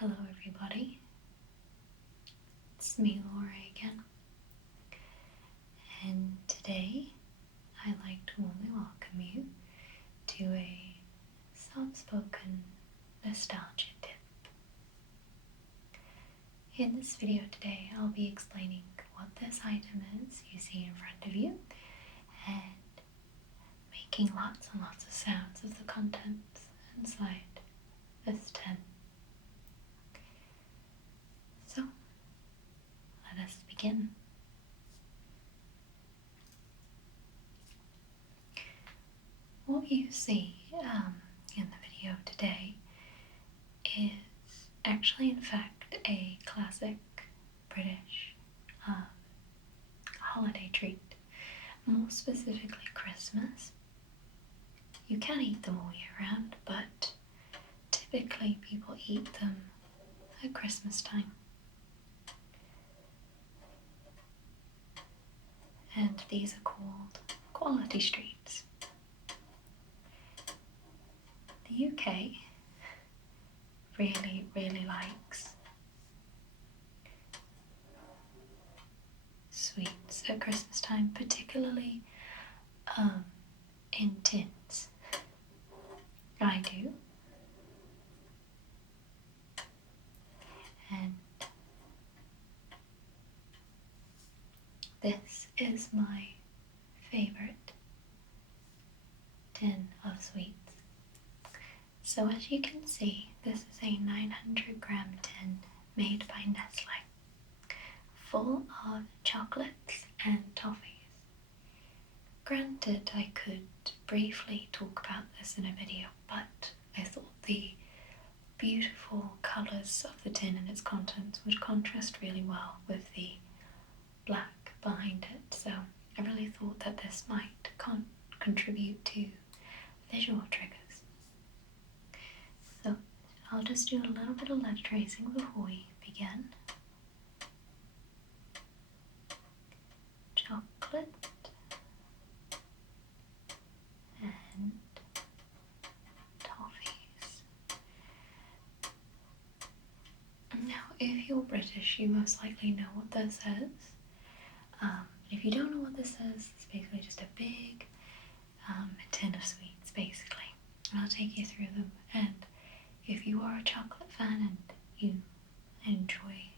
Hello everybody, it's me Laura again, and today I'd like to warmly welcome you to a soft-spoken nostalgia tip. In this video today I'll be explaining what this item is you see in front of you and making lots and lots of sounds of the contents inside this tin. So, let us begin. What you see in the video today is actually, in fact, a classic British holiday treat, more specifically Christmas. You can eat them all year round, but typically people eat them at Christmas time. And these are called quality streets. The UK really likes sweets at Christmas time, particularly in tins. I do. And this is my favorite tin of sweets. So as you can see, this is a 900-gram tin made by Nestle, full of chocolates and toffees. Granted, I could briefly talk about this in a video, but I thought the beautiful colours of the tin and its contents would contrast really well with the black behind it, so I really thought that this might contribute to visual triggers. So I'll just do a little bit of letter tracing before we begin. Chocolate and toffees. Now, if you're British, you most likely know what this is. If you don't know what this is, it's basically just a big tin of sweets, basically. And I'll take you through them. And if you are a chocolate fan and you enjoy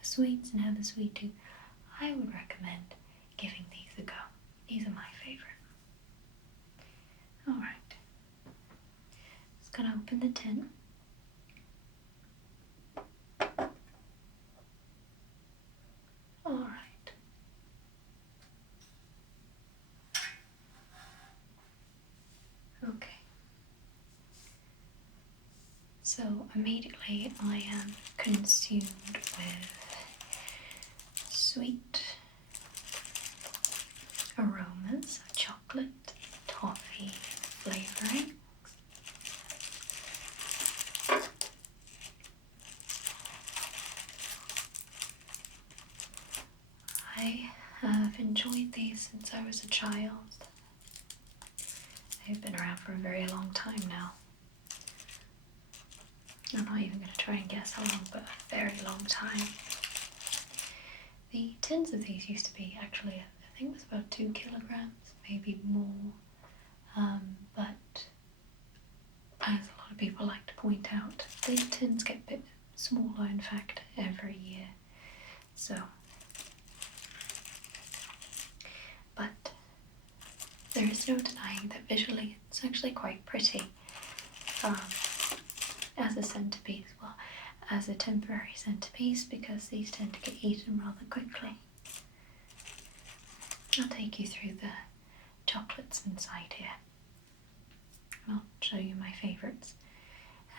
sweets and have a sweet tooth, I would recommend giving these a go. These are my favourite. Alright. Just gonna open the tin. Alright. Okay. So immediately I am consumed with sweet aromas of chocolate, toffee flavouring. I have enjoyed these since I was a child. They've been around for a very long time now. I'm not even going to try and guess how long, but a very long time. The tins of these used to be actually, I think it was about 2 kilograms, maybe more. But as a lot of people like to point out, the tins get a bit smaller, in fact, every year. So, but there is no denying that visually it's actually quite pretty. As a centerpiece, well, as a temporary centerpiece, because these tend to get eaten rather quickly. I'll take you through the chocolates inside here. I'll show you my favourites.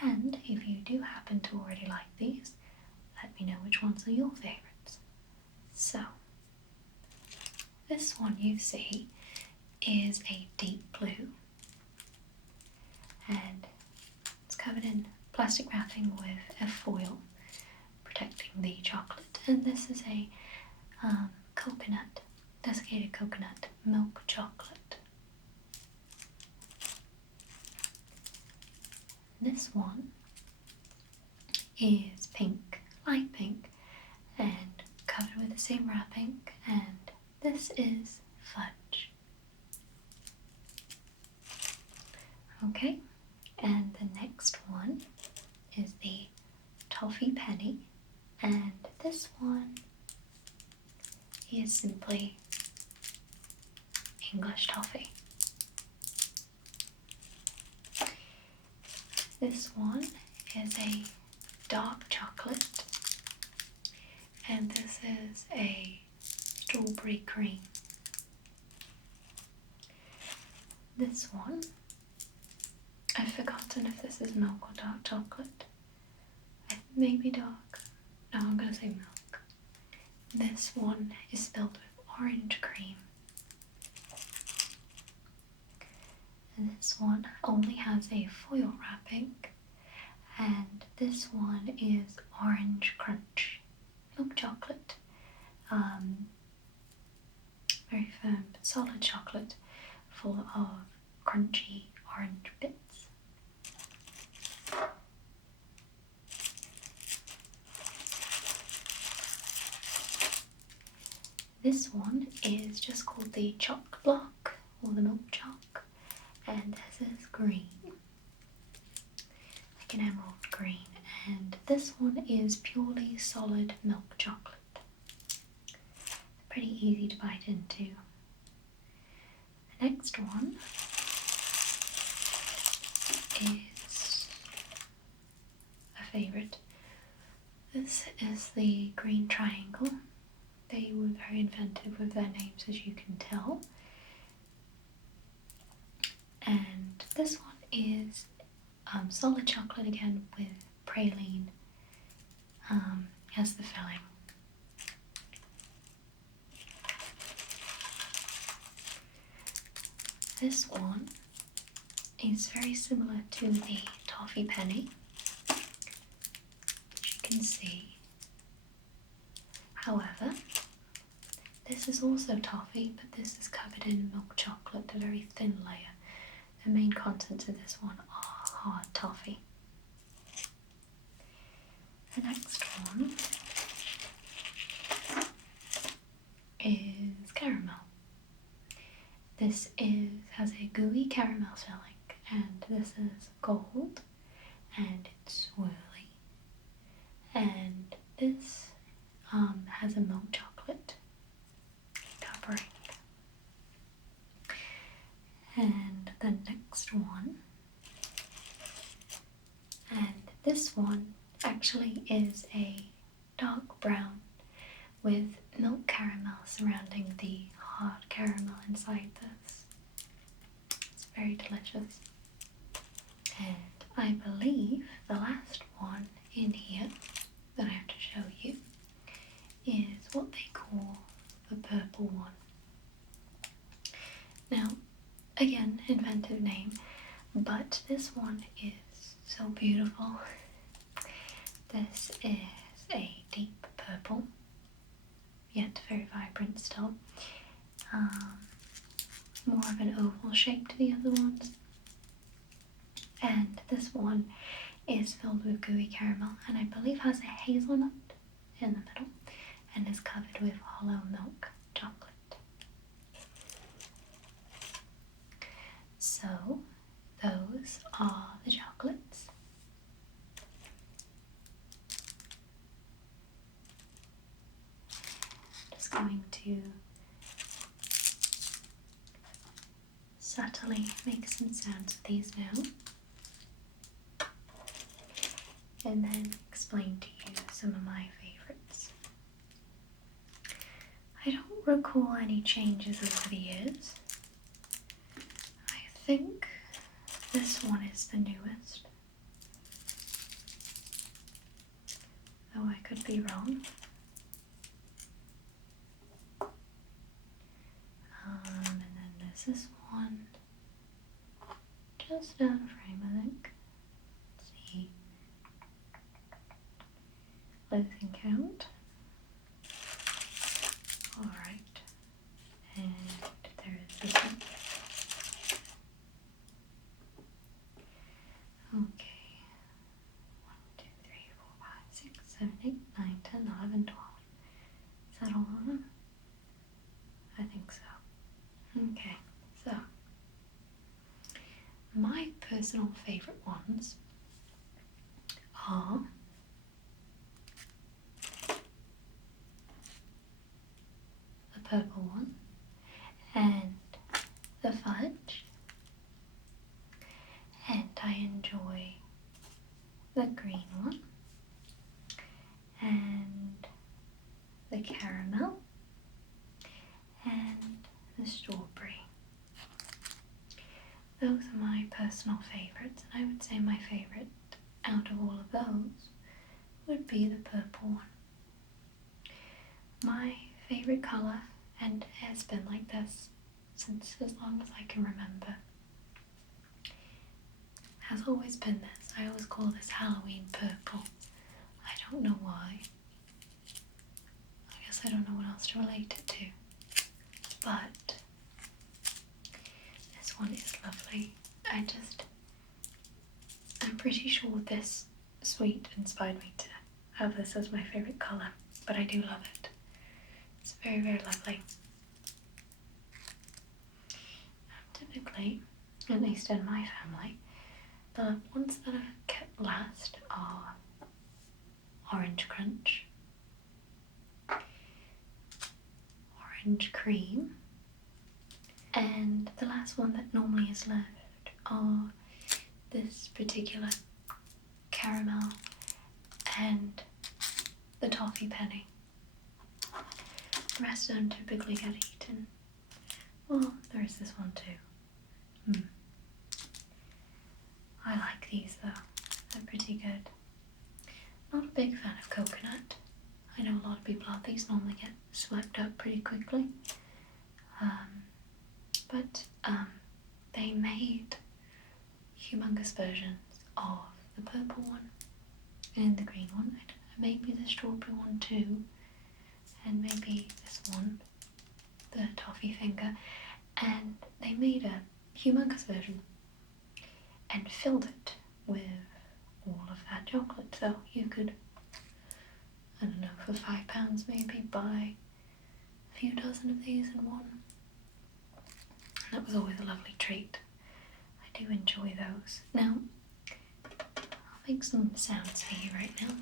And if you do happen to already like these, let me know which ones are your favourites. So, this one you see is a deep blue, and it's covered in plastic wrapping with a foil protecting the chocolate, and this is a coconut, desiccated coconut milk chocolate. This one is pink, light pink, and covered with the same wrapping, and this is fudge. Okay, and the next one is the toffee penny, and this one is simply English toffee. This one is a dark chocolate, and this is a strawberry cream. This one, I've forgotten if this is milk or dark chocolate. Maybe dark. No, I'm gonna say milk. This one is filled with orange cream. And this one only has a foil wrapping, and this one is orange crunch milk chocolate. Very firm but solid chocolate full of crunchy orange bits. This one is just called the choc block or the milk choc, and this is green, like an emerald green, and this one is purely solid milk chocolate. It's pretty easy to bite into. The next one is a favourite. This is the green triangle. They were very inventive with their names, as you can tell. And this one is solid chocolate again with praline as the filling. This one is very similar to the toffee penny, as you can see. However, this is also toffee, but this is covered in milk chocolate, a very thin layer. The main contents of this one are hard toffee. The next one is caramel. This has a gooey caramel filling, and this is gold, and it's swirly, and this has a milk chocolate covering. And the next one, and this one actually is a dark brown with milk caramel surrounding the hard caramel inside this. It's very delicious. And I believe the last one in here that I have to show you is what they call the purple one. Now, again, inventive name, but this one is so beautiful. This is a deep purple, yet very vibrant still. More of an oval shape to the other ones. And this one is filled with gooey caramel, and I believe has a hazelnut in the middle, and is covered with hollow milk chocolate. So those are the chocolates. Just going to subtly make some sounds with these now, and then explain to you some of my favourites. I don't recall any changes over the years. I think this one is the newest, though I could be wrong. And then there's this one, just out of frame, I think. Let's see. Losing count. Alright. And there is this one. Okay. 1, 2, 3, 4, 7, 8, 9, 10, 11, 12. Is that all of them? I think so. Okay, so my personal favourite ones are the purple one and the fudge, and I enjoy the green one and the caramel and the strawberry. Those are my personal favourites, and I would say my favourite out of all of those would be the purple one. My favourite colour, and it has been like this since as long as I can remember, has always been this. I always call this Halloween purple. I don't know why. I guess I don't know what else to relate it to. But this one is lovely. I'm pretty sure this sweet inspired me to have this as my favourite colour, but I do love it. It's very, very lovely. Typically, at least in my family, the ones that I've kept last are orange crunch, orange cream, and the last one that normally is left are this particular caramel and the toffee penny. The rest don't typically get eaten. Well, there is this one too. I like these though, they're pretty good. Not a big fan of coconut. I know a lot of people out these normally get swept up pretty quickly. But they made humongous versions of the purple one and the green one, maybe the strawberry one too, and maybe this one, the toffee finger, and they made a humongous version and filled it with all of that chocolate. So you could, I don't know, for £5 maybe buy a few dozen of these in one. And that was always a lovely treat. I do enjoy those. Now, I'll make some sounds for you right now.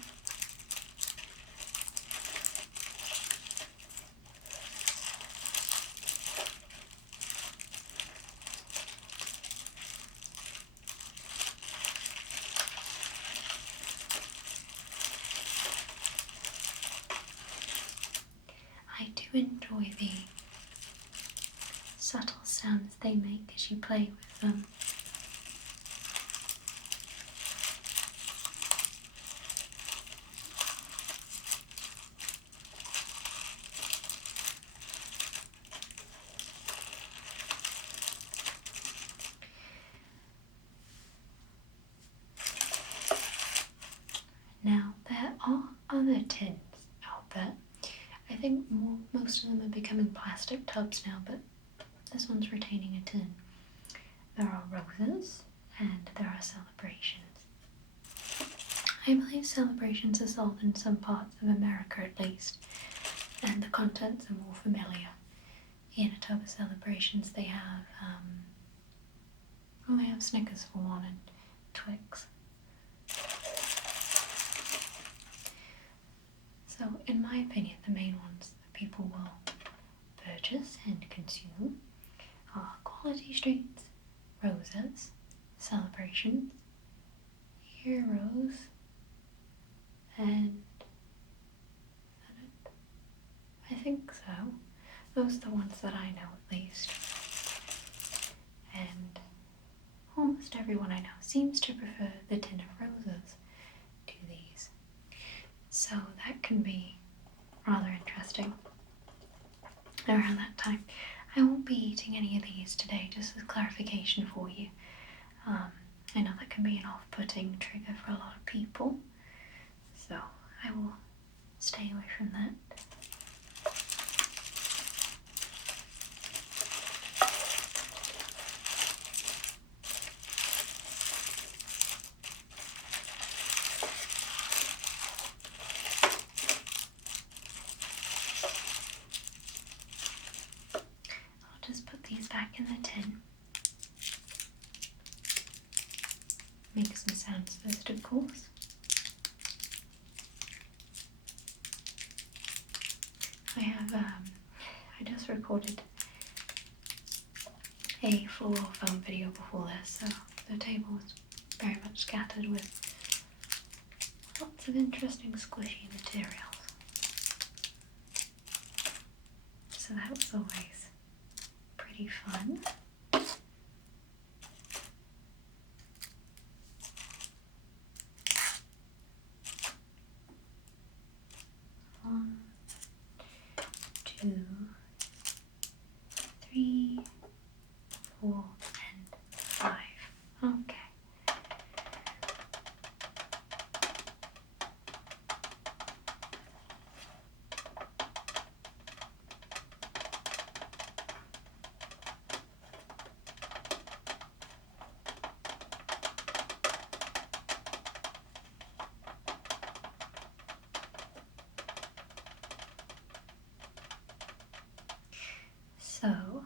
I do enjoy the subtle sounds they make as you play with them. Now, there are other tins out there. I think most of them are becoming plastic tubs now, but this one's retaining a tin. There are roses and there are celebrations. I believe celebrations are sold in some parts of America at least, and the contents are more familiar. In a tub of celebrations they have, they have Snickers for one and Twix. So, in my opinion, the main ones that people will purchase and consume are Quality Streets, Roses, Celebrations, Heroes, and is that it? I think so. Those are the ones that I know at least. And almost everyone I know seems to prefer the tin of roses to these. So that can be rather interesting around that time. I won't be eating any of these today, just as clarification for you. I know that can be an off-putting trigger for a lot of people, so I will stay away from that. back in the tin. Make some sounds first, of course. I just recorded a full film video before this, so the table was very much scattered with lots of interesting squishy materials. So that was always pretty fun. One, two, three, 4, and 5. Okay. So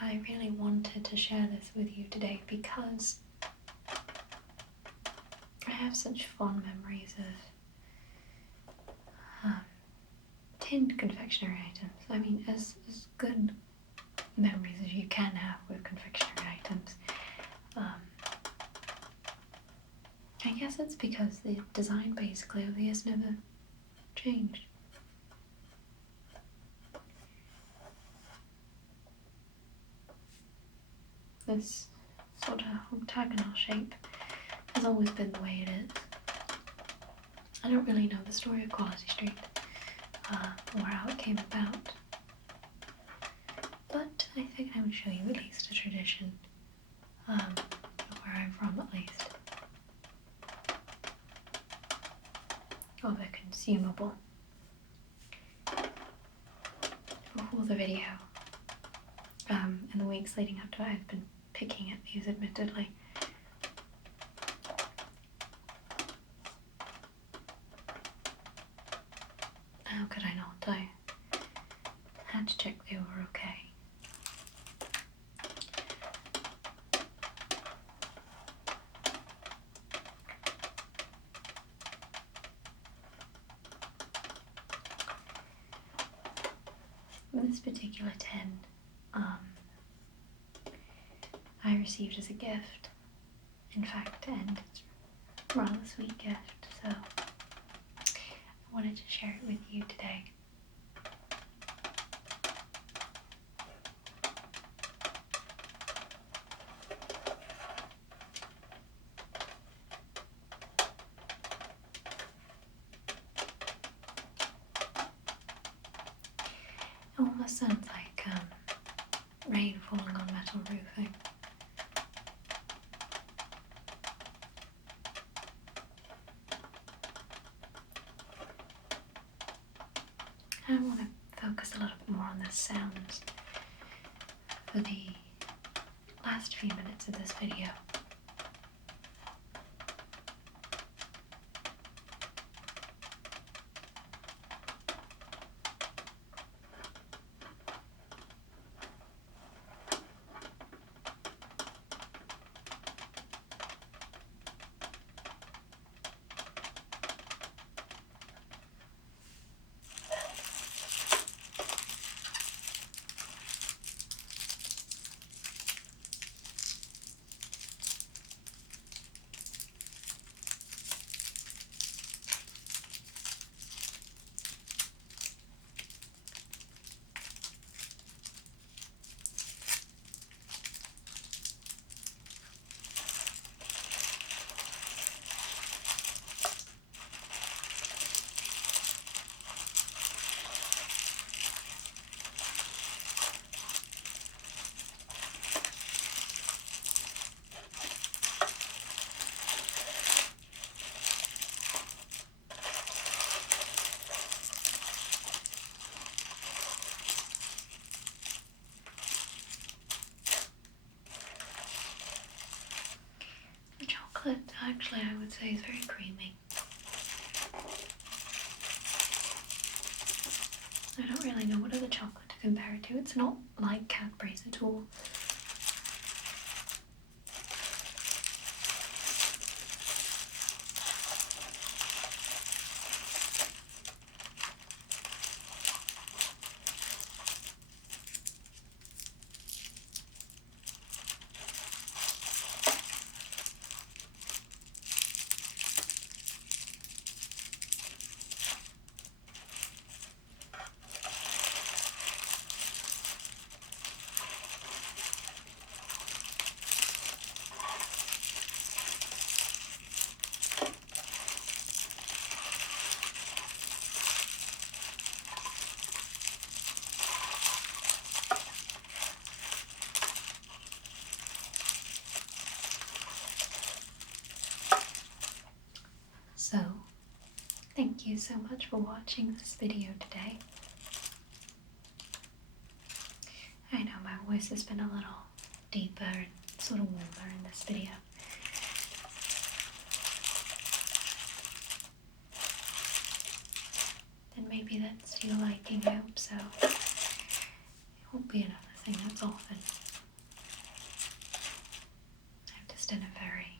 I really wanted to share this with you today because I have such fond memories of tinned confectionery items. I mean, as good memories as you can have with confectionery items. I guess it's because the design basically over the years never changed. This sort of octagonal shape has always been the way it is. I don't really know the story of Quality Street or how it came about, but I think I would show you at least a tradition where I'm from, at least, of a consumable. Before the video, in the weeks leading up to it, I've been picking at these, admittedly. How could I not? I had to check they were okay. This particular tin, I received as a gift, in fact, and it's a rather sweet gift, so I wanted to share it with you today. It almost sounds like rain falling on metal roofing. I want to focus a little bit more on the sounds for the last few minutes of this video. Actually, I would say is very creamy. I don't really know what other chocolate to compare it to. It's not like Cadbury's at all. So, thank you so much for watching this video today. I know my voice has been a little deeper and sort of warmer in this video. Then maybe that's to your liking, I hope so. It won't be another thing that's often. I'm just in a very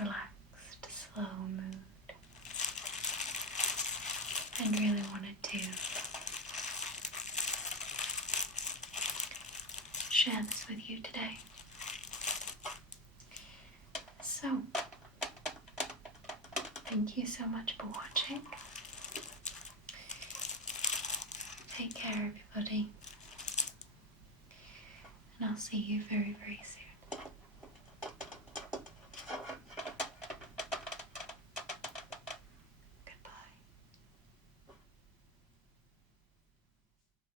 relaxed, slow mood. And really wanted to share this with you today. So, thank you so much for watching. Take care, everybody. And I'll see you very, very soon.